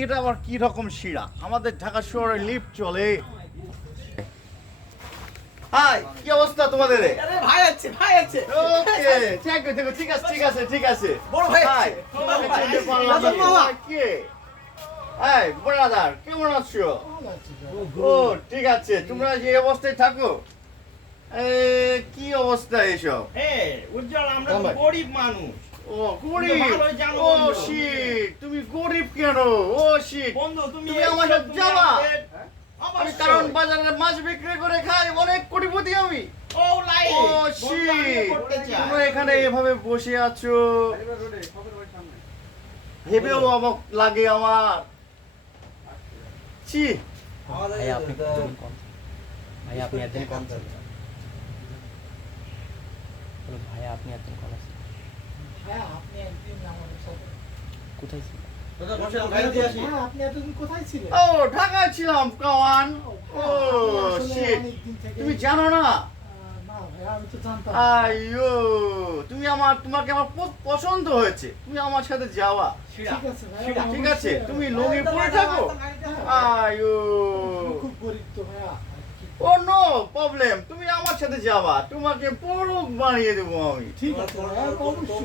এটা আবার কি রকম শিরা? আমাদের ঢাকা শহরে লিফট চলে। হাই, কি অবস্থা তোমাদের? আরে ভাই আছে ওকে, ঠিক আছে। বড় ভাই হাই, আছে। বড় ভাই। চিনতে পারলাম দাদা না। মামা। কে? হাই, ব্রাদার, কেমন আছো? ও, ঠিক আছে। তোমরা যে অবস্থায় থাকো, কি অবস্থা এসব? উজ্জ্বল আমরা তো গরিব মানুষ। ও, গরিব। তুমি তো ভালোই জানো ও বন্ধু। শিট, তুমি গরিব কেন? ও শিট, বন্ধু তুমি তুমি আমার সাথে যাবা? আমি অবশ্যই। কারণ বাজারে মাছ বিক্রি করে খাই, অনেক কোটিপতি আমি। ও লাই ও শিট, করতে চাই। তোমরা এখানে এভাবে বসে আছো, ভেবেও অবাক লাগে আমার। ছি, ভাই আপনি কম ভাই আপনি একদিন কম ছিল ভাই আপনি একদিন কম আছেন কোথায় ছিল ও ঢাকায় ছিলাম কাওয়ান। ও শিট, তুমি জানো না? আইয়ো, তোমাকে আমার খুব পছন্দ হয়েছে, তুমি আমার সাথে যাওয়া। ঠিক আছে, তুমি লুঙ্গি পরে থাকো। আইয়ো, ও নো প্রবলেম, তুমি আমার সাথে যাবা, তোমাকে বড় বানিয়ে দেবো আমি। ঠিক আছে, অবশ্যই।